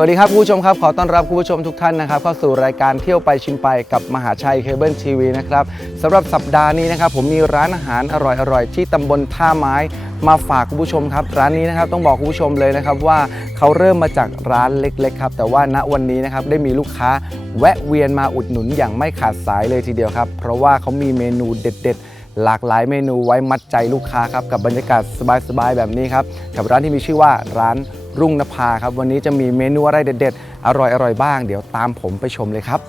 สวัสดีครับคุณผู้ชมครับ ขอต้อนรับคุณผู้ชมทุกท่านนะครับเข้าสู่รายการเที่ยวไปชิมไปกับมหาชัยเคเบิลทีวีนะครับสำหรับสัปดาห์นี้นะครับผมมีร้านอาหารอร่อยๆที่ตำบลท่าไม้มาฝากคุณผู้ชมครับ ร้านนี้นะครับต้องบอกคุณผู้ชมเลยนะครับว่าเขาเริ่มมาจากร้านเล็กๆครับแต่ว่าณวันนี้นะครับได้มีลูกค้าแวะเวียนมาอุดหนุนอย่างไม่ขาดสายเลยทีเดียวครับ เพราะว่าเขามีเมนูเด็ด ๆ หลากหลายเมนูไว้มัดใจลูกค้าครับกับบรรยากาศสบายๆแบบนี้ครับกับร้านที่มีชื่อว่าร้าน รุ่งนภาครับ วันนี้จะมีเมนูอะไรเด็ดๆ อร่อยๆ บ้าง เดี๋ยวตามผมไปชมเลยครับ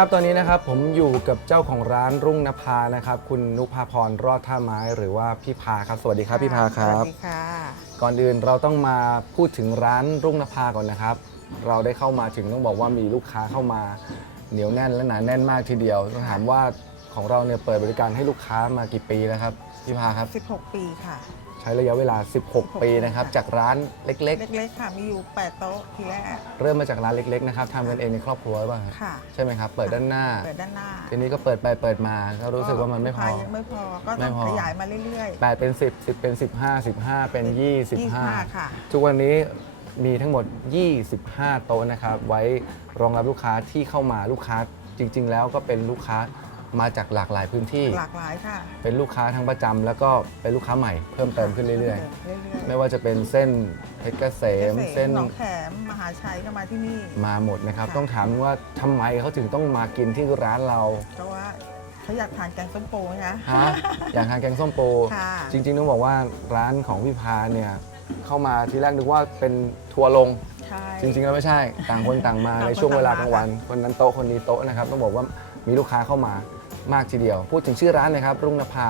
คุณผู้ชมครับตอนนี้นะครับผมอยู่กับเจ้าของร้านรุ่งนภานะครับ คุณนุภาพรรอดท่าไม้หรือว่าพี่พาครับ สวัสดีครับพี่พาครัสบ วัสดีค่ะ ก่อนอื่นเราต้องมาพูดถึงร้านรุ่งนภาก่อนนะครับ เราได้เข้ามาถึงต้องบอกว่ามีลูกค้าเข้ามาเหนียวแน่นและหนาแน่นมากทีเดียวต้องถามว่าของเราเนี่ยเปิดบริการให้ลูกค้ามากี่ปีแล้วครับพี่พาครับ 16 ปีค่ะ ใช้ระยะเวลา 16 ปีนะครับ จากร้านเล็ก เล็กๆค่ะ มีอยู่ 8 โต๊ะทีแรก ๆ เริ่มมาจากร้านเล็ก ๆ นะครับทำกันเองในครอบครัวหรือเปล่าครับค่ะ ใช่ไหมครับ เปิดด้านหน้า เปิดด้านหน้าทีนี้ก็เปิดไปเปิดมาก็รู้สึกว่ามันไม่พอ ลูกค้ายังไม่พอ ก็ไม่ต้องพอ ขยายมาเรื่อย 8 เป็น 10 10 เป็น 15 15 เป็น25ค่ะ ทุกวันนี้มีทั้งหมด 25 โต๊ะนะครับ ไว้รองรับลูกค้าที่เข้ามาลูกค้าจริง ๆ แล้วก็เป็นลูกค้า มาจากหลากหลายพื้นที่ หลากหลายค่ะเป็นลูกค้าทั้งประจำแล้วก็เป็นลูกค้าใหม่เพิ่มเติมขึ้นเรื่อยเรื่อยๆๆไม่ว่าจะเป็นเส้นเพชรเกษมเกษเส้นมหนองแขมมหาชัยก็มาที่นี่ มาหมดนะครับ ค่ะ ต้องถามว่าทำไมเขาถึงต้องมากินที่ร้านเราเพราะว่าเขาอยากทานแกงส้มโปนะคะ ฮะ อยากทานแกงส้มโป ค่ะ จริงๆต้องบอกว่าร้านของพี่พาเนี่ยเข้ามาทีแรกนึกว่าเป็นทัวร์ลง ใช่ จริงๆแล้วไม่ใช่ต่างคนต่างมาต่างคนในช่วงเวลากลางวันต่างมาคนนั้นโต๊ะคนนี้โต๊ะนะครับต้องบอกว่ามีลูกค้าเข้ามา มากทีเดียว พูดถึงชื่อร้านนะครับ รุ่งนภา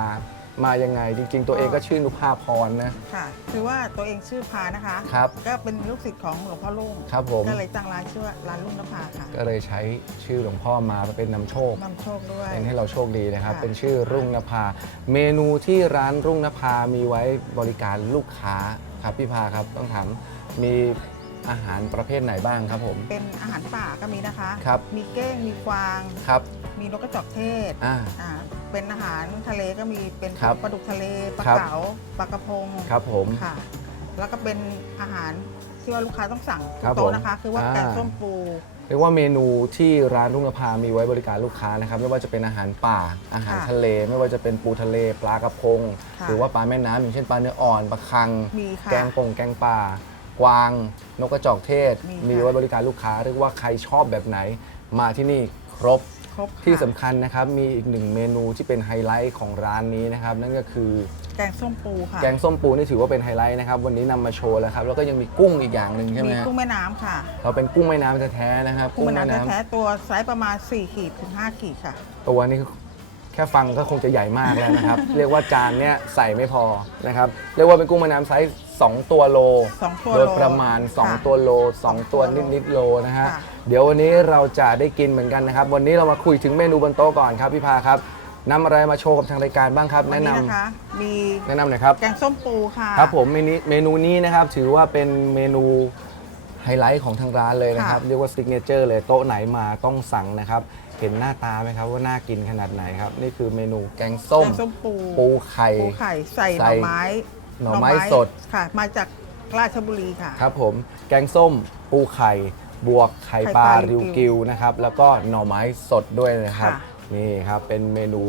มายังไง จริง ๆ ตัวเองก็ชื่อนุภาพรนะ ค่ะ คือว่าตัวเองชื่อพานะคะ ครับ ก็เป็นลูกศิษย์ของหลวงพ่อลุงครับผม ก็เลยตั้งร้านชื่อว่าร้านลุงนภาค่ะก็เลยใช้ชื่อหลวงพ่อมาเป็นนำโชคนำโชคด้วย เป็นให้เราโชคดีนะครับ ค่ะ เป็นชื่อรุ่งนภา เมนูที่ร้านรุ่งนภามีไว้บริการลูกค้าครับพี่พาครับต้องถามมี อาหารประเภทไหนบ้างครับผม เป็นอาหารป่าก็มีนะคะ ครับ มีเก้ง มีกวาง ครับ มีนกกระจอกเทศอ่า อ่าเป็นอาหารทะเลก็มีเป็นครับปลาดุกทะเลปลาครับ เก๋าปลากระพงครับผม ค่ะ แล้วก็เป็นอาหารที่ว่าลูกค้าต้องสั่งทุครักบโต๊ะผมนะคะคือว่าอ่า แกงส้มปู เรียกว่าเมนูที่ร้านรุ่งนภามีไว้บริการลูกค้านะครับ ไม่ว่าจะเป็นอาหารป่า อาหารค่ะทะเล ไม่ว่าจะเป็นปูทะเล ปลากระพง ค่ะ หรือว่าปลาแม่น้ำอย่างเช่นปลาเนื้ออ่อนปลาคัง มีค่ะ แกงป่งแกงป่า กวาง นกกระจอกเทศ มีมีค่ะไว้บริการลูกค้าเรียกว่าใครชอบแบบไหน มาที่นี่ครบ ครบค่ะที่สำคัญนะครับ มีอีกหนึ่งเมนูที่เป็นไฮไลท์ของร้านนี้นะครับ นั่นก็คือ แกงส้มปูค่ะ แกงส้มปูนี่ถือว่าเป็นไฮไลท์นะครับ วันนี้นำมาโชว์แล้วครับ แล้วก็ยังมีกุ้งอีกอย่างหนึ่งใช่ไหมมีฮะกุ้งแม่น้ำค่ะ เราเป็นกุ้งแม่น้ำแท้ๆนะครับกุ้งแม่น้ำแท้ๆตัวไซส์ประมาณ 4 ขีดถึง 5 ขีดค่ะ ตัวนี้แค่ฟังก็คงจะใหญ่มากแล้วนะครับ เรียกว่าจานเนี้ยใส่ไม่พอนะครับ เรียกว่าเป็นกุ้งแม่น้ำไซส์ 2 ตัวโล2ตัวโดโลยประมาณ ค่ะ2 ตัวโล 2 ตัวนิดๆโลนะฮะค่ะ เดี๋ยววันนี้เราจะได้กินเหมือนกันนะครับ วันนี้เรามาคุยถึงเมนูบนโต๊ะก่อนครับพี่พาครับนำอะไรมาโชว์กับทางรายการบ้างครับ วัแนะนำนะคะมีแนะนำหน่อยครับ แกงส้มปูค่ะ ครับผมเมนูเมนูนี้นะครับถือว่าเป็นเมนูไฮไลท์ของทางร้านเลยนะครับ ค่ะ เรียกว่าซิกเนเจอร์เลยโต๊ะไหนมาต้องสั่งนะครับ เห็นหน้าตาไหมครับว่าน่ากินขนาดไหนครับ นี่คือเมนูแกงส้มแกงส้มปูปูไข่ ปูไข่ใส่หใส่น่อไม้ หน่อไม้สด ค่ะ มาจากราชบุรีค่ะ ครับผมแกงส้มปูไข่ บวกไข่ปลาไข่ปลาริริววกิกิววนะครับแล้วก็หน่อไม้สดด้วยนะครับ ค่ะ นี่ครับเป็นเมนู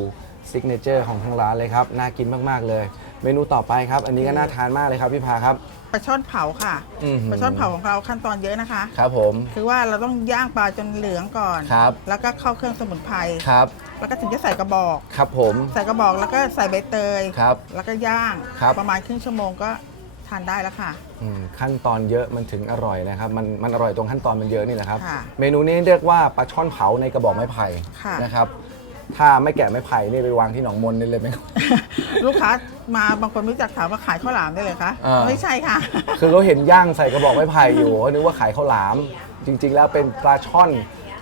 ซิกเนเจอร์ของทางร้านเลยครับ น่ากินมาก ๆ เลย เมนูต่อไปครับ อันนี้ก็น่าทานมากเลยครับพี่พาครับ ปลาช่อนเผาค่ะอื้อหือ ปลาช่อนเผาของเราขั้นตอนเยอะนะคะ ครับผม คือว่าเราต้องย่างปลาจนเหลืองก่อน ครับ แล้วก็เข้าเครื่องสมุนไพรครับ แล้วก็ถึงจะใส่กระบอก ครับผม ใส่กระบอกแล้วก็ใส่ใบเตย ครับแล้วก็ย่างครับ ประมาณครึ่งชั่วโมงก็ทานได้แล้วค่ะ อืมขั้นตอนเยอะมันถึงอร่อยนะครับ มันมันอร่อยตรงขั้นตอนมันเยอะนี่แหละครับ ค่ะเมนูนี้เรียกว่าปลาช่อนเผาในกระบอกไม้ไผ่ค่ะ นะครับ ถ้าไม่แกะไม้ไผ่นี่ไปวางที่หนองมนนี่เลยไหม ลูกค้า มาบางคนไม่รู้จักถามว่าขายข้าวหลามได้เลยคะอ่า ไม่ใช่ค่ะ คือเขาเห็นย่างใส่กระบอกไม้ไผ่อยู่ก็นึกว่าขายข้าวหลาม จริง ๆ แล้วเป็นปลาช่อน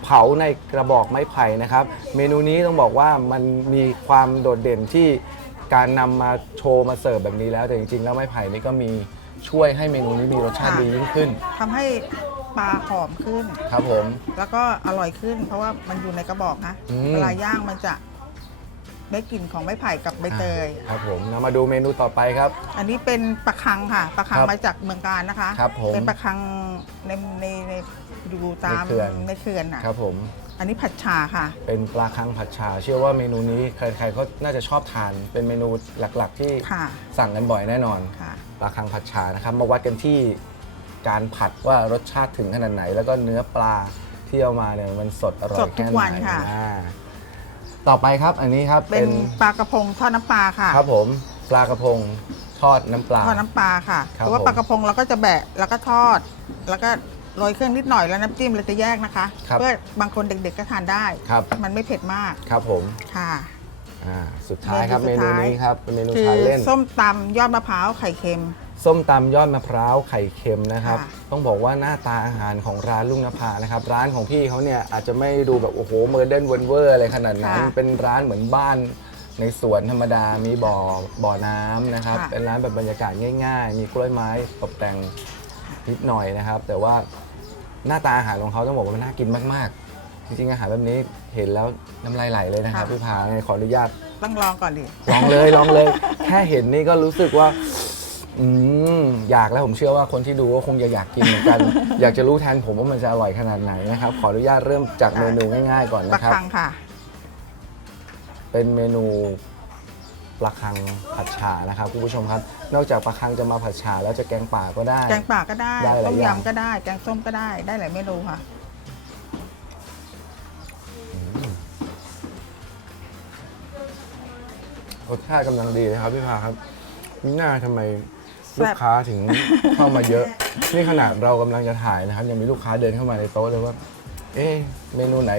เผาในกระบอกไม้ไผ่นะครับ เมนูนี้ต้องบอกว่ามันมีความโดดเด่นที่การนำมาโชว์มาเสิร์ฟแบบนี้แล้ว แต่จริง ๆ แล้วไม้ไผ่นี่ก็มีช่วยให้เมนูนี้มีรสชาติดียิ่งขึ้น ทำให้ปลาหอมขึ้น ครับผม แล้วก็อร่อยขึ้น เพราะว่ามันอยู่ในกระบอกนะอืม เวลาย่างมันจะ ได้กลิ่นของไม้ไผ่กับใบเตย ครับผมเรามาดูเมนูต่อไปครับ อันนี้เป็นปลาคังค่ะปลาคังครับมาจากเมืองการนะคะ ครับผมเป็นปลาคังในในในอยู่ตามในเขื่อน ในเขื่อนอะครับผมอันนี้ผัดชาค่ะ เป็นปลาคังผัดชา เชื่อว่าเมนูนี้ใครๆก็น่าจะชอบทานเป็นเมนูหลักๆ ที่ค่ะ สั่งกันบ่อยแน่นอน ค่ะ ปลาคังผัดชานะครับมาวัดกันที่การผัดว่ารสชาติถึงขนาดไหน แล้วก็เนื้อปลาที่เอามาเนี่ยมันสดอร่อยสดทุกแค่ไหวันค่ะ อ่า ต่อไปครับอันนี้ครับเป็นปลากระพงทอดน้ำปลาค่ะครับผมปลากระพงทอดน้ำปลาทอดน้ำปลาค่ะครับเพราะว่าผมปลากระพงเราก็จะแบะแล้วก็ทอด แล้วก็โรยเครื่องนิดหน่อยแล้วน้ำจิ้มเราจะแยกนะคะครับเพื่อบางคนเด็กๆก็ทานได้ครับมันไม่เผ็ดมากครับผมค่ะอ่าสุดท้ายครับเมเมนูนูสุดท้ายนี้ครับเป็นเมนูคือทานเล่นส้มตำยอดมะพร้าวไข่เค็ม ส้มตำยอดมะพร้าวไข่เค็มนะครับ ค่ะต้องบอกว่าหน้าตาอาหารของร้านลุงนภานะครับ ร้านของพี่เขาเนี่ยอาจจะไม่ดูแบบโอ้โหเมอร์เดนเวอร์อะไรขนาดนั้นเป็นร้านเหมือนบ้านในสวนธรรมดา มีบ่อบ่อน้ำนะครับเป็นร้านแบบบรรยากาศง่าย ๆ มีกล้วยไม้ตกแต่งนิดหน่อยนะครับ แต่ว่าหน้าตาอาหารของเขาต้องบอกว่ามันน่ากินมากๆ จริงๆอาหารแบบนี้เห็นแล้วน้ำลายไหลเลยนะครับพี่พาขออนุญาต ต้องลองก่อนดิลองเลยลองเลย แค่เห็นนี่ก็รู้สึกว่า อืมอยากแล้วผมเชื่อว่าคนที่ดูก็คงจะอยากกินเหมือนกัน อยากจะรู้แทนผมว่ามันจะอร่อยขนาดไหนนะครับ ขออนุญาตเริ่มจากเมนูง่าย ๆ ก่อนปลานะครับ คังค่ะ เป็นเมนูปลาคังผัดฉ่านะครับคุณผู้ชมครับ นอกจากปลาคังจะมาผัดฉ่าแล้วจะแกงป่าก็ได้ แกงป่าก็ได้ ได้หลายต้มอย่าง ยำก็ได้ แกงส้มก็ได้ ได้หลายเมนูค่ะ รสชาติกำลังดีนะครับพี่พาครับนี่น่าทำไมแซ่บ ลูกค้าถึงเข้ามาเยอะ นี่ขนาดเรากำลังจะถ่ายนะครับ ยังมีลูกค้าเดินเข้ามาในโต๊ะเลยว่า เอ๊ะเมนูไหน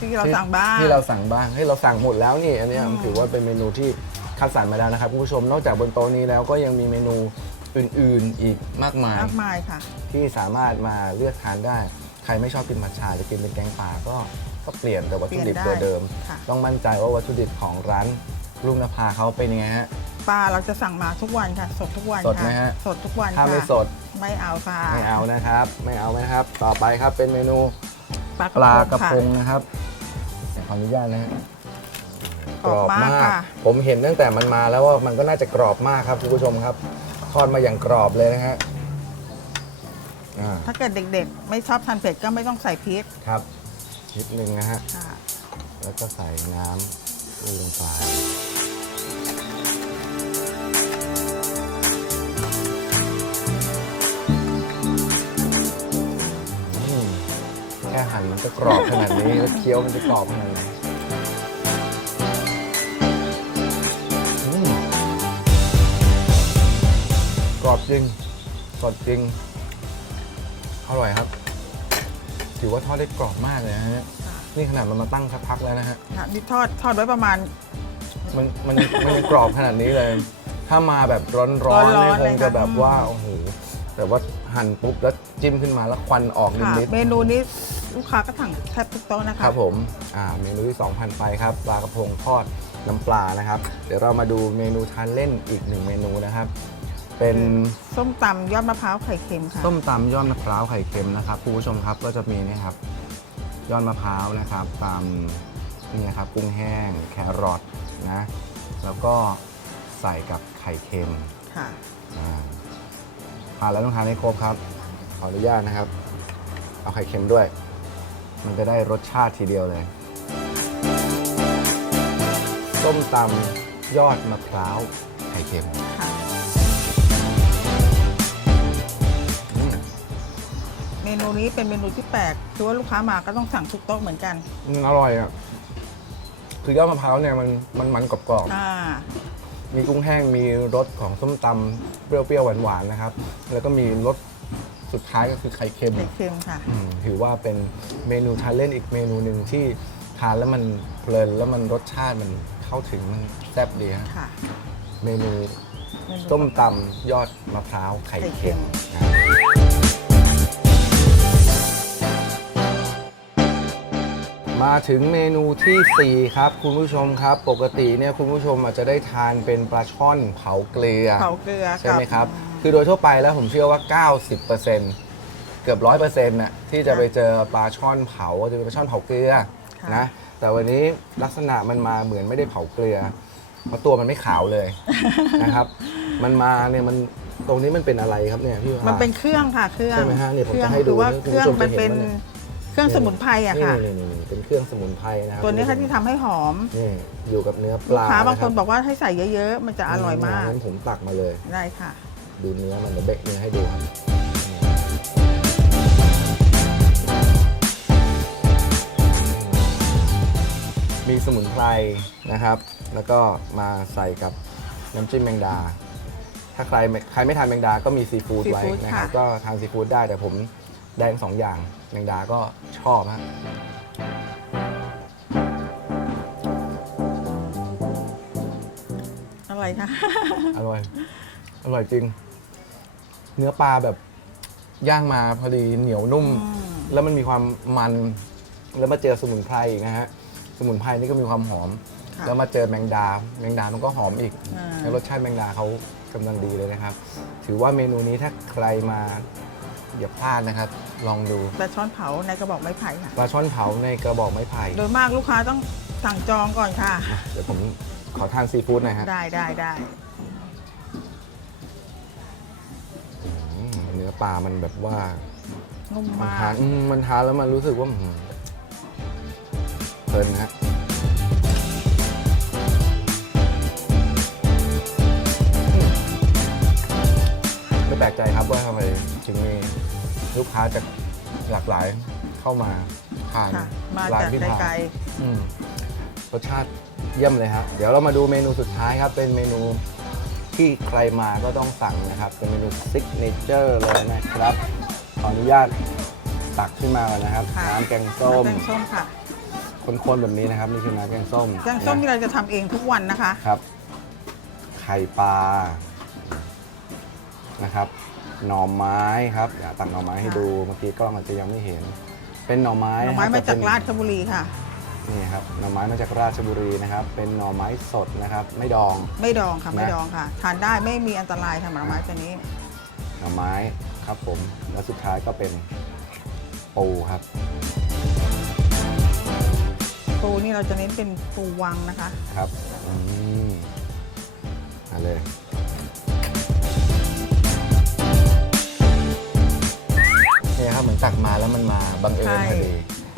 ที่เราสั่งบ้าง ที่เราสั่งบ้างให้ยเราสั่งหมดแล้วนี่อันเนี้ยอืมถือว่าเป็นเมนูที่คัดสรรมาแล้วนะครับคุณผู้ชมนอกจากบนโต๊ะนี้แล้วก็ยังมีเมนูอื่นๆอีกมากมาย มากมายค่ะ ที่สามารถมาเลือกทานได้ ใครไม่ชอบกินผัดชาจะกินเป็นแกงป่าก็ก็เปลี่ยนแต่วัตถุดิบเปลี่ตัยนได้วเดิม ค่ะ ต้องมั่นใจว่าวัตถุดิบของร้านลุงนภาเขาเป็นยังไงฮะ ปลาเราจะสั่งมาทุกวันค่ะ สดทุกวันสดไหมค่ะฮะ สดทุกวันถ้าค่ะไม่สดไม่เอาค่ะไม่เอานะครับ ไม่เอานะครับ ต่อไปครับเป็นเมนูปลาปลากระพค่งนะครับขออนุญาตนะฮะกรอบมาก ค่ะ ผมเห็นตั้งแต่มันมาแล้วว่ามันก็น่าจะกรอบมากครับคุณผู้ชมครับทอดมาอย่างกรอบเลยนะฮะอ่าถ้าเกิดเด็กๆ ไม่ชอบทานเผ็ดก็ไม่ต้องใส่พริกครับนิดนึงนะฮะ ค่ะ แล้วก็ใส่น้ำลงไป แค่หั่นมันก็กรอบขนาดนี้แล้วเคี้ยวมันจะกรอบขนาดไหนอืมกรอบจริงสดจริง อร่อยครับ ถือว่าทอดได้กรอบมากเลยนะฮะ นี่ขนาดมันมาตั้งสักพักแล้วนะฮะ ค่ะนี่ทอดทอดไว้ประมาณ มันมันมันยังกรอบขนาดนี้เลย ถ้ามาแบบร้อนๆร้อนๆเนี่ยคเลยงค่ะจะแบบว่าอืมโอ้โหแต่ว่าหั่นปุ๊บแล้วจิ้มขึ้นมาแล้วควันออกค่ะ นิดเมนูนี้ ลูกค้าก็สั่งแทบทุกโต๊ะนะๆคะ ครับผมอ่าเมนูที่2,000ไปครับปลากระพงทอดน้ำปลานะครับ เดี๋ยวเรามาดูเมนูทานเล่นอีกหนึ่งเมนูนะครับ เป็นส้มตำยอดมะพร้าวไข่เค็มค่ะ ส้มตำยอดมะพร้าวไข่เค็มนะครับคุณผู้ชมครับก็จะมีนี่ครับยอดมะพร้าวนะครับตามนี่นะครับกุ้งแห้งแครอทนะแล้วก็ใส่กับไข่เค็มค่ะอ่าทานแล้วต้องทานให้ครบครับ ขออนุญาตนะครับ เอาไข่เค็มด้วย มันจะได้รสชาติทีเดียวเลย ส้มตำยอดมะพร้าวไข่เค็มค่ะอืมเมนูนี้เป็นเมนูที่แปลกคือว่าลูกค้ามาก็ต้องสั่งทุกโต๊ะเหมือนกันอืมอร่อยอะ คือยอดมะพร้าวเนี่ยมันมันมันกรอบอ่าๆมีกุ้งแห้งมีรสของส้มตำเปรี้ยวๆหวานๆนะครับ แล้วก็มีรส สุดท้ายก็คือไข่เค็มไข่เค็มค่ะ อืมถือว่าเป็นเมนูทานเล่นอีกเมนูหนึ่งที่ทานแล้วมันเพลินแล้วมันรสชาติมันเข้าถึงมันแซ่บดีฮะค่ะเมนูเมนู ต้มตำยอดมะพร้าวไข่ไข่เค็เค็ม มนะมาถึงเมนูทีสี่4 ครับ คุณผู้ชมครับ ปกติเนี่ยคุณผู้ชมอาจจะได้ทานเป็นปลาช่อนเผาเกลือ เผาเกลือใช่ไหมครับ กั คือโดยทั่วไปแล้วผมเชื่อว่า 90%เกือบ100%น่ะที่จะไปเจอปลาช่อนเผาจะเป็นปลาช่อนเผาเกลือค่ะ นะแต่วันนี้ลักษณะมันมาเหมือนไม่ได้เผาเกลือเพราะตัวมันไม่ขาวเลย นะครับ มันมาเนี่ยมันตรงนี้มันเป็นอะไรครับเนี่ยพี่วามันเป็นเครื่องค่ะเครื่องใช่ไหมฮะเนี่ยผมเครื่องจะให้ดูคือว่าให้เคคุณผู้รื่องชมมันเป็นจะเห็นว่าเนี่ย เครื่องสมุนไพรอะค่ะ นี่นี่นี่เป็นเครื่องสมุนไพรนะครับตัวนี้ค่ะที่ทำให้หอมนี่อยู่กับเนื้อปลูกลาค้าบางคนะบอกว่าให้ใส่เยอะๆ มันจะอร่อยมาก งั้นผมตักมาเลย ได้ค่ะ ดูเนื้อมันเดี๋ยวเบะเนื้อให้ดูครับมีสมุนไพรนะครับ แล้วก็มาใส่กับน้ำจิ้มแมงดา ถ้าใครไม่ใครไม่ทานแมงดาก็มีซีฟู้ดซีไว้ฟู้ดนะครับค่ะก็ทานซีฟู้ดได้แต่ผมได้ทั้งสองอย่างแมงดาก็ชอบฮะอร่อยค่ะอร่อย อร่อยจริง เนื้อปลาแบบย่างมาพอดีเหนียวนุ่มอืมแล้วมันมีความมัน แล้วมาเจอสมุนไพรอีกนะฮะสมุนไพรนี่ก็มีความหอม ค่ะแล้วมาเจอแมงดา แมงดามันก็หอมอีกอ่า แล้วรสชาติแมงดาเขากำลังดีเลยนะครับ ถือว่าเมนูนี้ถ้าใครมาอย่าพลาดนะครับ ลองดูปลาช้อนเผาในกระบอกไม้ไผ่ค่ะ ปลาช่อนเผาในกระบอกไม้ไผ่โดยมากลูกค้าต้องสั่งจองก่อนค่ะ เดี๋ยวผมขอทานซีฟู้ดหน่อยฮะ ได้ได้ได้ นื้อปลามันแบบว่านุ่มมันมาทานก อืมมันทานแล้วมันรู้สึกว่าอืมเพลินนะฮะอืมไม่แปลกใจครับว่าทำไมถึงมีลูกค้าจากหลากหลายเข้ามาทานค่ะ มาร้านจากพี่ไกพาลอืมรสชาติเยี่ยมเลยครับ เดี๋ยวเรามาดูเมนูสุดท้ายครับ เป็นเมนู ที่ใครมาก็ต้องสั่งนะครับ เป็นเมนูซิกเนเจอร์เลยนะครับ ขออนุญาตตักขึ้นมาก่อนนะครับ ค่ะ น้ำแกงๆส้มแกงส้มค่ะข้นๆแบบนี้นะครับ นี่คือน้ำแกงส้มแกงส้มนะที่เราจะทำเองทุกวันนะคะ ครับ ไข่ปลานะครับ หน่อไม้ครับอยากตักหน่อไม้ให้ดูเมื่อกี้กล้องอาจจะยังไม่เห็น เป็นหน่อไม้หน่อนะคไม้รับมาจากแต่เป็น ราชบุรีค่ะ นี่ครับหน่อไม้มาจากราชบุรีนะครับ เป็นหน่อไม้สดนะครับ ไม่ดอง ไม่ดองค่ะนะไม่ดองค่ะ ทานได้ไม่มีอันตรายค่ะหน่อไม้ตัวนี้ หน่อไม้ครับผม แล้วสุดท้ายก็เป็นปูครับ ปูนี่เราจะเน้นเป็นปูวังนะคะ ครับอืมมาเลยเนี่ยครับเหมือนตักมาแล้วมันมาบังเอิญใช่พอดี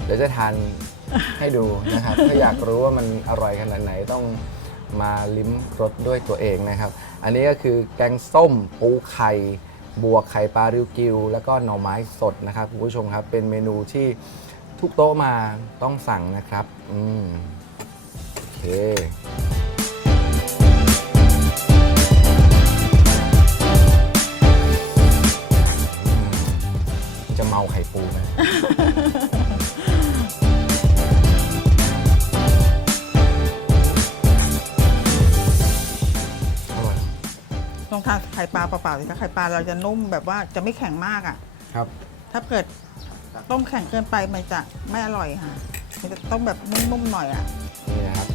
เดี๋ยวจะทาน ให้ดูนะครับ ถ้าอยากรู้ว่ามันอร่อยขนาดไหนต้องมาลิ้มรสด้วยตัวเองนะครับ อันนี้ก็คือแกงส้มปูไข่บวกไข่ปลาริวกิว แล้วก็หน่อไม้สดนะครับคุณผู้ชมครับ เป็นเมนูที่ทุกโต๊ะมาต้องสั่งนะครับ อืมโอเคจะเมาไข่ปูไหม ลองทานไข่ปลาเปล่าๆสิคะไข่ปลาเราจะนุ่มแบบว่าจะไม่แข็งมากอะ ครับ ถ้าเกิดต้มแข็งเกินไปมันจะไม่อร่อยค่ะ มันจะต้องแบบนุ่มๆหน่อยอะ นี่นะครับ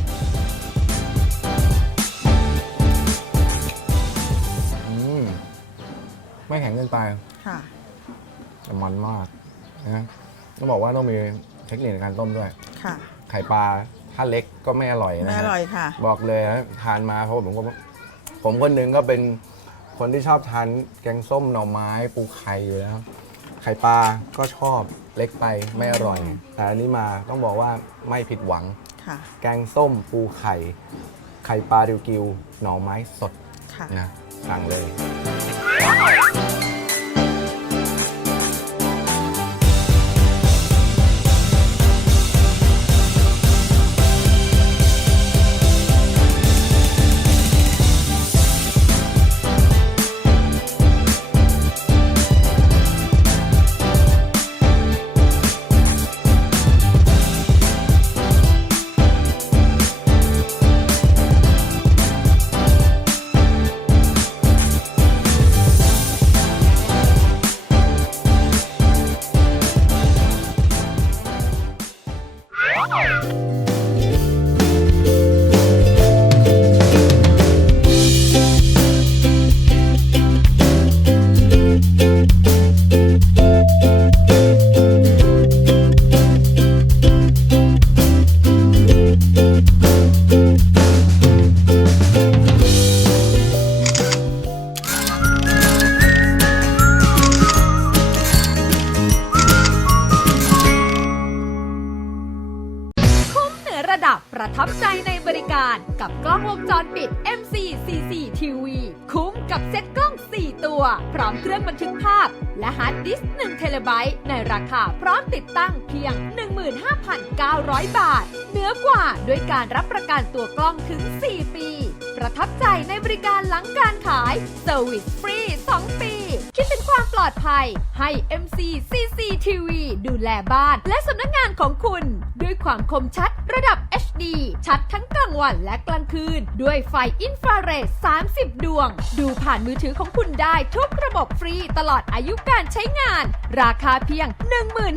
อืม ไม่แข็งเกินไป ค่ะ แต่มันมากนะต้องบอกว่าต้องมีเทคนิคในการต้มด้วย ค่ะ ไข่ปลาถ้าเล็กก็ไม่อร่อยนะไม่ฮะอร่อยค่ะ บอกเลยนะทานมาเพราะผมก็ผมคนหนึ่งก็เป็น คนที่ชอบทานแกงส้มหน่อไม้ปูไข่อยู่แล้ว ไข่ปลาก็ชอบเล็กไปไม่อร่อยอืมแต่อันนี้มาต้องบอกว่าไม่ผิดหวัง ค่ะ แกงส้มปูไข่ ไข่ปลาริวกิว หน่อไม้สดค่ะ นะสั่งเลย ระดับประทับใจในบริการกับกล้องวงจรปิด MCCC TV คุ้มกับเซ็ตกล้อง 4 ตัว พร้อมเครื่องบันทึกภาพ และฮาร์ดดิสก์1เทราไบต์ในราคาพร้อมติดตั้งเพียง 15,900 บาทเหนือกว่าด้วยการรับประกันตัวกล้องถึง 4 ปี ประทับใจในบริการหลังการขายเซอร์วิสฟรี 2 ปี คิดถึงความปลอดภัยให้ MC CCTV ดูแลบ้านและสำนักงานของคุณ ด้วยความคมชัดระดับ HD ชัดทั้งกลางวันและกลางคืน ด้วยไฟอินฟราเรด 30 ดวง ดูผ่านมือถือของคุณได้ทุกระบบฟรีตลอดอายุการใช้งาน ราคาเพียง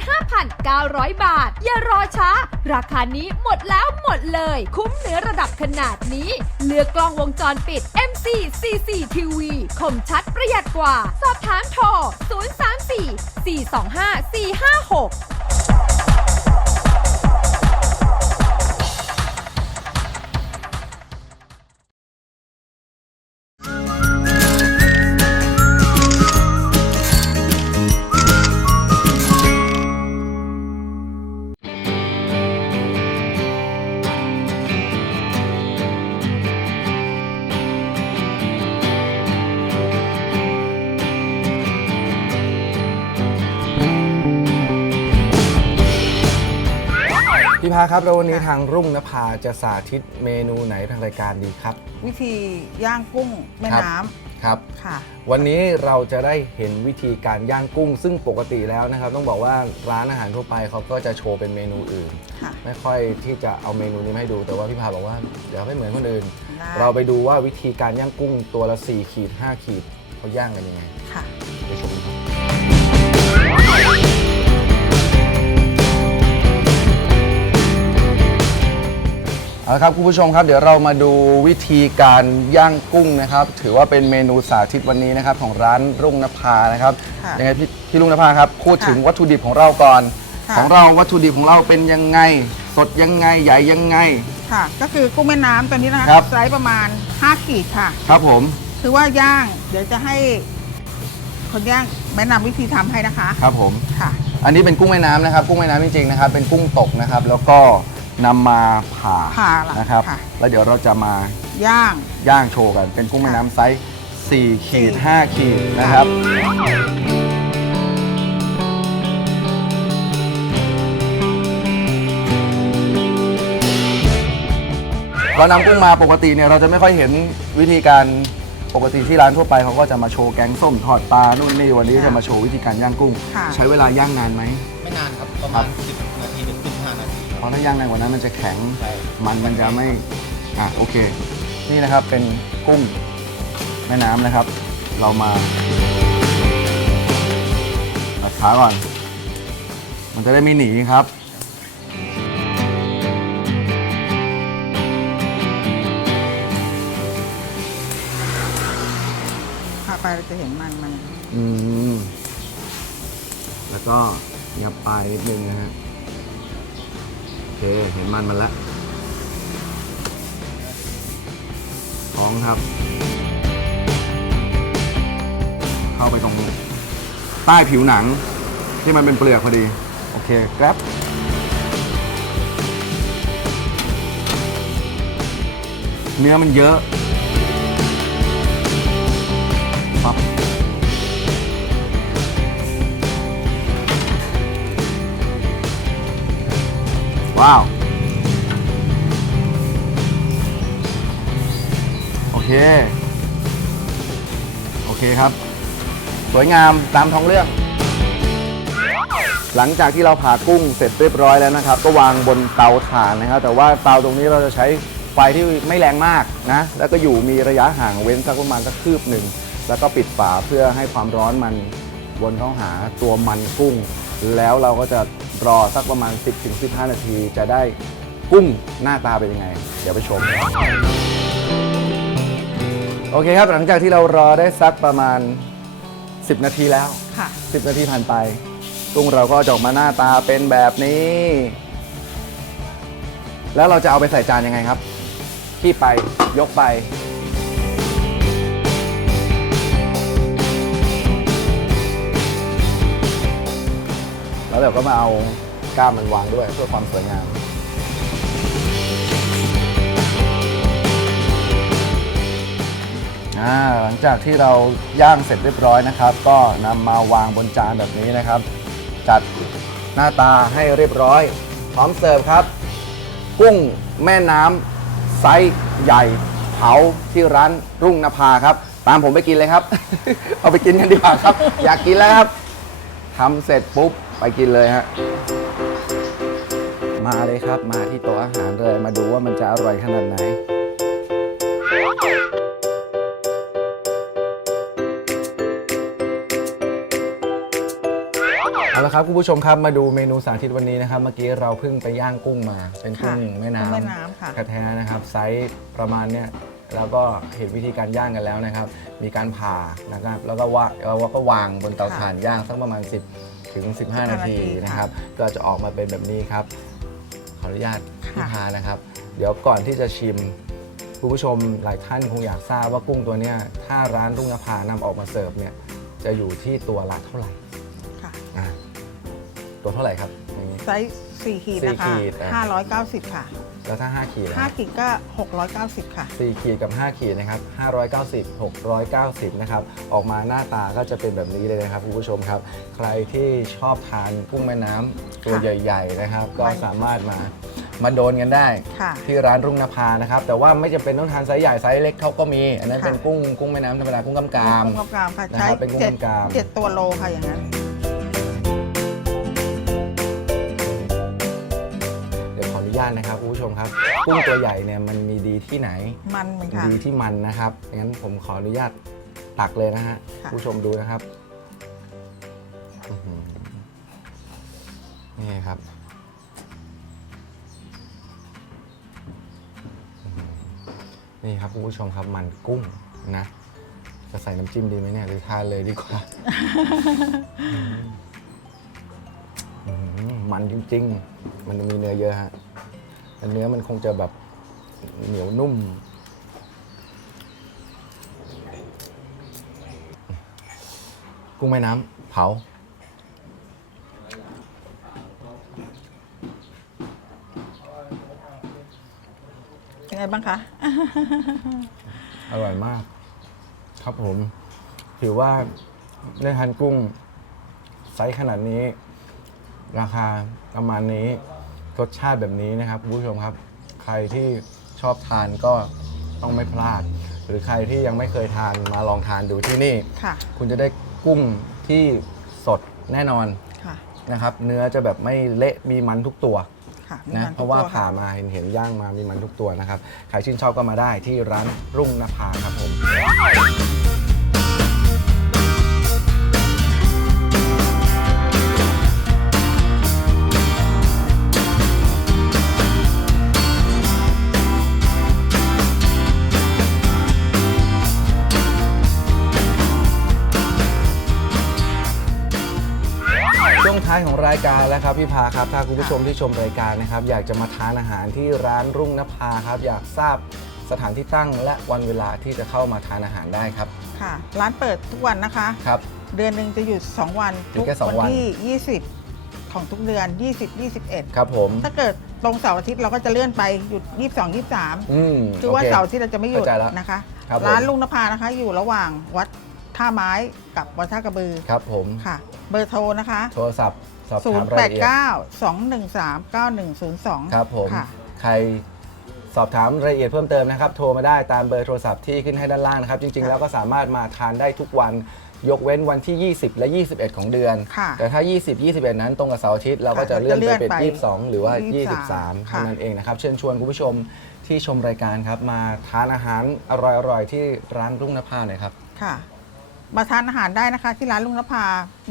15,900 บาท อย่ารอช้า ราคานี้หมดแล้วหมดเลย คุ้มเหนือระดับขนาดนี้ เลือกกล้องวงจรปิด MC CCTV คมชัดประหยัดกว่า สอบถามโทร 034 425 456 ครับแล้ววันนี้ทางรุ่งนภาจะสาธิตเมนูไหนทางรายการดีครับ วิธีย่างกุ้งแม่ครับน้ำครับ ค่ะ วันนี้เราจะได้เห็นวิธีการย่างกุ้ง ซึ่งปกติแล้วนะครับ ต้องบอกว่าร้านอาหารทั่วไปเขาก็จะโชว์เป็นเมนูอื่น ค่ะ ไม่ค่อยที่จะเอาเมนูนี้มาให้ดูแต่ว่าพี่พาบอกว่าเดี๋ยวไม่เหมือนคนอื่น ได้ เราไปดูว่าวิธีการย่างกุ้งตัวละ4ขีด5ขีดเขาย่างกันยังไงค่ะ ไปชมกันครับ เอาละครับคุณผู้ชมครับเดี๋ยวเรามาดูวิธีการย่างกุ้งนะครับ ถือว่าเป็นเมนูสาธิตวันนี้นะครับของร้านรุ่งนภานะครับค่ะยังไงพี่พี่รุ่งนภาครับพูดถึงค่ะวัตถุดิบของเราก่อน ค่ะ ของเราวัตถุดิบของเราเป็นยังไง สดยังไงใหญ่ยังไง ค่ะ ก็คือกุ้งแม่น้ำตัวนี้นะคะครับ ไซส์ประมาณ 5 ขีดค่ะ ครับผมคือว่าย่าง เดี๋ยวจะให้คนย่างแนะนำวิธีทำให้นะคะ ครับผม ค่ะ อันนี้เป็นกุ้งแม่น้ำนะครับ กุ้งแม่น้ำจริงๆนะครับ เป็นกุ้งตกนะครับ แล้วก็ นำมาผ่าผ่าล่ะนะครับ ค่ะ แล้วเดี๋ยวเราจะมาย่าง ย่างโชว์กัน เป็นกุ้งแม่น้ำไซส์4ขีดสี่5ขีดนะครับ เรานำกุ้งมาปกติเนี่ยเราจะไม่ค่อยเห็นวิธีการปกติที่ร้านทั่วไปเขาก็จะมาโชว์แกงส้มทอดปลานู่นนี่วันนี้ค่ะจะมาโชว์วิธีการย่างกุ้ง ค่ะ ใช้เวลาย่างนานไหม ไม่นานครับ ประมาณ 10 รับราะถ้าย่างนานกว่านั้นมันจะแข็ง ใช่ มันมันจะไม่อะโอเค นี่นะครับเป็นกุ้งแม่น้ำนะครับ เรามาตัดขาก่อน มันจะได้ไม่หนีครับผ่าไปเราจะเห็นมันมัน อืม แล้วก็ยับปลายนิดนึงนะฮะโอ เคเห็นมันมันล้วท้องครับ เข้าไปตรงใต้ผิวหนัง ที่มันเป็นเปลือกพอดี โอเคครับเนื้อมันเยอะปั๊บ ว้าว โอเค โอเคครับ สวยงามตามท้องเรื่อง หลังจากที่เราผ่ากุ้งเสร็จเรียบร้อยแล้วนะครับ ก็วางบนเตาถ่านนะครับ แต่ว่าเตาตรงนี้เราจะใช้ไฟที่ไม่แรงมากนะ แล้วก็อยู่มีระยะห่างเว้นสักประมาณสักคืบหนึ่ง แล้วก็ปิดฝาเพื่อให้ความร้อนมันวนเข้าหาตัวมันกุ้ง แล้วเราก็จะ รอสักประมาณ 10-15 นาที จะได้กุ้งหน้าตาเป็นยังไง เดี๋ยวไปชม โอเคครับ หลังจากที่เรารอได้สักประมาณ 10 นาทีแล้ว ค่ะ 10 นาทีผ่านไป กุ้งเราก็จะออกมาหน้าตาเป็นแบบนี้ แล้วเราจะเอาไปใส่จานยังไงครับ ขี้ไปยกไป แล้วเดี๋ยวก็มาเอากล้ามมันวางด้วยเพื่อความสวยงาม หลังจากที่เราย่างเสร็จเรียบร้อยนะครับ ก็นำมาวางบนจานแบบนี้นะครับ จัดหน้าตาให้เรียบร้อย พร้อมเสิร์ฟครับ กุ้งแม่น้ำไซส์ใหญ่เผาที่ร้านรุ่งนภาครับ ตามผมไปกินเลยครับ เอาไปกินกันดีกว่าครับ อยากกินแล้วครับทำเสร็จปุ๊บ ไปกินเลยฮะ มาเลยครับมาที่โต๊ะอาหารเลยมาดูว่ามันจะอร่อยขนาดไหน เอาละครับคุณผู้ชมครับมาดูเมนูสาธิตวันนี้นะครับ เมื่อกี้เราเพิ่งไปย่างกุ้งมา เป็นกุ้งค่ะแม่น้กุ้งแม่น้ำค่ะำแท้ๆนะครับ ไซส์ประมาณเนี้ยแล้วก็เห็นวิธีการย่างกันแล้วนะครับ มีการผ่านะครับ แล้วก็ว่าเราก็วางบนเตาถ่านย่างสักประมาณ 10 ถึง 15 นาทีนะครับ ก็จะออกมาเป็นแบบนี้ครับ ขออนุญาตพี่พานะครับ เดี๋ยวก่อนที่จะชิมคุณผู้ชมหลายท่านคงอยากทราบว่ากุ้งตัวเนี้ยถ้าร้านรุ่งนภานำออกมาเสิร์ฟเนี่ยจะอยู่ที่ตัวละเท่าไหร่ค่ะอะตัวเท่าไหร่ครับอย่างนี้ไซส์4ขีดสี่นะคะขีดอะ590 ค่ะ แล้วถ้า 5 ขีดนะ5ขีดก็ 690 ค่ะ 4 ขีดกับ 5 ขีดนะครับ590 690 นะครับ ออกมาหน้าตาก็จะเป็นแบบนี้เลยนะครับคุณผู้ชมครับ ใครที่ชอบทานกุ้งแม่น้ำตัวค่ะใหญ่ ๆ นะครับ ก็มันสามารถมามาโดนกันได้ ค่ะ ที่ร้านรุ่งนภานะครับ แต่ว่าไม่จำเป็นต้องทานไซส์ใหญ่ไซส์เล็กเขาก็มี อันนั้นค่ะ เป็นกุ้งกุ้งแม่น้ำธรรมดากุ้งกำกาม กุ้งกำกามค่ะนะครับใช้เป็นกุ้งเจ็ดกำกาม เจ็ดตัวโลค่ะอย่างนั้น ญาตนะครับคุณผู้ชมครับกุ้งตัวใหญ่เนี่ยมันมีดีที่ไหน มันเหมือนค่ะดีที่มันนะครับงั้นผมขออนุญาตตักเลยนะฮะค่ะผู้ชมดูนะครับอื้อหือนี่ครับอื้อหือนี่ครับคุณผู้ชมครับมันกุ้งนะ จะใส่น้ำจิ้มดีไหมเนี่ยหรือทานเลยดีกว่า อื้อหือมันจริงๆ มันมีเนื้อเยอะฮะ แต่เนื้อมันคงจะแบบเหนียวนุ่ม กุ้งแม่น้ำเผา ยังไงบ้างคะ อร่อยมาก ครับผม ถือว่าได้ทานกุ้ง ไซส์ขนาดนี้ ราคาประมาณนี้ รสชาติแบบนี้นะครับคุณผู้ชมครับ ใครที่ชอบทานก็ต้องไม่พลาด หรือใครที่ยังไม่เคยทานมาลองทานดูที่นี่ ค่ะ คุณจะได้กุ้งที่สดแน่นอนค่ะ นะครับ เนื้อจะแบบไม่เละมีมันทุกตัวค่ะมีนะมันเพราะว่าทุกตัวผ่าค่มาเห็นเห็นย่างมามีมันทุกตัวนะครับ ใครชื่นชอบก็มาได้ที่ร้านรุ่งนภาครับผม ท้ายของรายการแล้วครับพี่พาครับถ้าคุณผู้ชมที่ชมรายการนะครับ อยากจะมาทานอาหารที่ร้านรุ่งนภาครับ อยากทราบสถานที่ตั้งและวันเวลาที่จะเข้ามาทานอาหารได้ครับค่ะ ร้านเปิดทุกวันนะคะ ครับ เดือนหนึ่งจะหยุด 2 วันหยุทุดกแค่สองวัน ที่ 20 ของทุกเดือน 20 21 ครับผมถ้าเกิดตรงเสาร์อาทิตย์เราก็จะเลื่อนไปหยุด 22 23 อืมคือว่าโเสาร์อาที่เราจะไม่หยุดเข้าใจแล้วนะคะ ครับผม ร้านลุงนภานะคะ อยู่ระหว่างวัด ท่าไม้กับวัดท่ากระบือครับผมค่ะ เบอร์โทรนะคะโทรศัพท์สอบถามรายละเอียด089 213 9102 ครับผมค่ะใครสอบถามรายละเอียดเพิ่มเติมนะครับ โทรมาได้ตามเบอร์โทรศัพท์ที่ขึ้นให้ด้านล่างนะครับ จริงๆค่ะแล้วก็สามารถมาทานได้ทุกวัน ยกเว้นวันที่ 20 และ 21 ของเดือน ค่ะแต่ถ้า 20 21 นั้นตรงกับเสาร์อาทิตย์เราก็จะค่ะเลื่อนไปเป็นจะเลื่อนไป22 หรือว่า 23 23ค่ะเท่านั้นเองนะครับ เชิญชวนคุณผู้ชมที่ชมรายการครับ มาทานอาหารอร่อยๆที่ร้านรุ่งนภาหน่อยครับ ค่ะ มาทานอาหารได้นะคะ ที่ร้านลุงนภา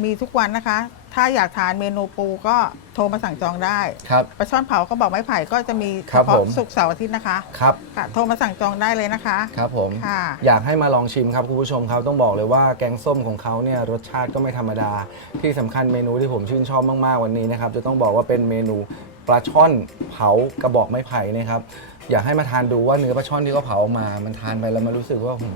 มีทุกวันนะคะ ถ้าอยากทานเมนูปูก็โทรมาสั่งจองได้ครับ ปลาช่อนเผาก็บอกไม้ไผ่ก็จะมีครัเฉบพาะผมศุกร์เสาร์อาทิตย์นะคะครับ ค่ะโทรมาสั่งจองได้เลยนะคะครับผม ค่ะ อยากให้มาลองชิมครับคุณผู้ชมครับต้องบอกเลยว่าแกงส้มของเขาเนี่ยรสชาติก็ไม่ธรรมดา ที่สำคัญเมนูที่ผมชื่นชอบมาก ๆ วันนี้นะครับ จะต้องบอกว่าเป็นเมนูปลาช่อนเผากระบอกไม้ไผ่นะครับ อยากให้มาทานดูว่าเนื้อปลาช่อนที่เขาเผาออกมา มันทานไปแล้วมันรู้สึกว่าหืม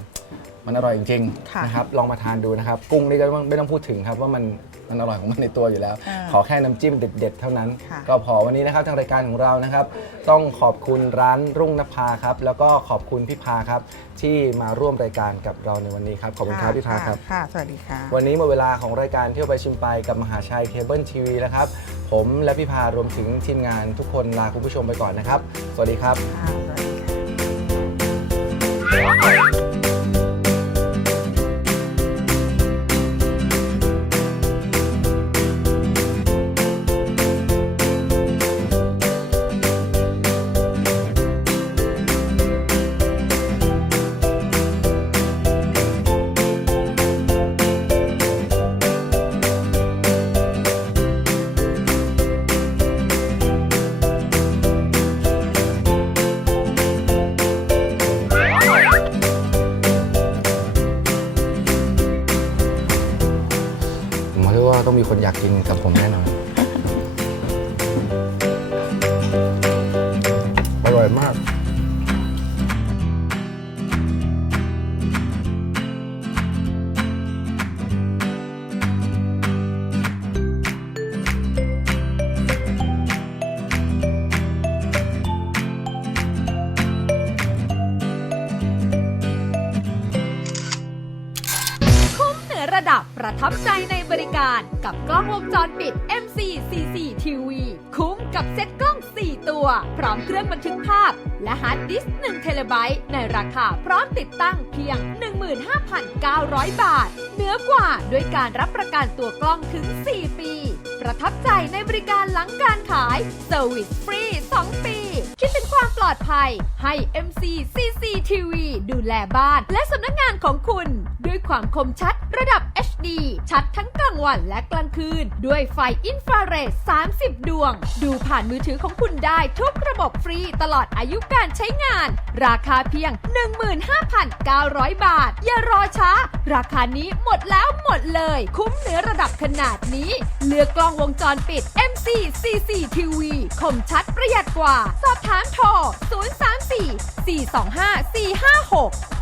มันอร่อยจริงค่ะๆนะครับลองมาทานดูนะครับกุ้งนี่ก็ไม่ต้องไม่ต้องพูดถึงครับว่ามันมันอร่อยของมันในตัวอยู่แล้ว อ่าขอแค่น้ำจิ้มเด็ด ๆ เท่านั้น ค่ะ ก็พอวันนี้นะครับทางรายการของเรานะครับ ต้องขอบคุณร้านรุ่งนภาครับ แล้วก็ขอบคุณพี่พาครับ ที่มาร่วมรายการกับเราในวันนี้ครับขอบคุณครับพี่พาครับ ค่ะ สวัสดีค่ะ วันนี้หมดเวลาของรายการเที่ยวไปชิมไปกับมหาชัยเคเบิลทีวีแล้วครับ ผมและพี่พารวมถึงทีมงานทุกคนลาคุณผู้ชมไปก่อนนะครับ สวัสดีครับ ค่ะสวัสดีค่ะ กับกล้องวงจรปิด MCCC TV คุ้มกับเซ็ตกล้อง 4 ตัว พร้อมเครื่องบันทึกภาพ และฮาร์ดดิสก์1เทเลไบต์ในราคาพร้อมติดตั้งเพียง 15,900 บาทเหนือกว่าด้วยการรับประกันตัวกล้องถึง 4 ปี ประทับใจในบริการหลังการขายเซอร์วิสฟรี 2 ปี คิดถึงความปลอดภัยให้ MC CCTV ดูแลบ้านและสำนักงานของคุณ ด้วยความคมชัดระดับ HD ชัดทั้งกลางวันและกลางคืน ด้วยไฟอินฟราเรด 30 ดวง ดูผ่านมือถือของคุณได้ทุกระบบฟรีตลอดอายุการใช้งาน ราคาเพียง 15,900 บาท อย่ารอช้า ราคานี้หมดแล้วหมดเลย คุ้มเหนือระดับขนาดนี้ เลือกกล้องวงจรปิด MC CCTV คมชัดประหยัดกว่า สอบถามโทร 034 425 456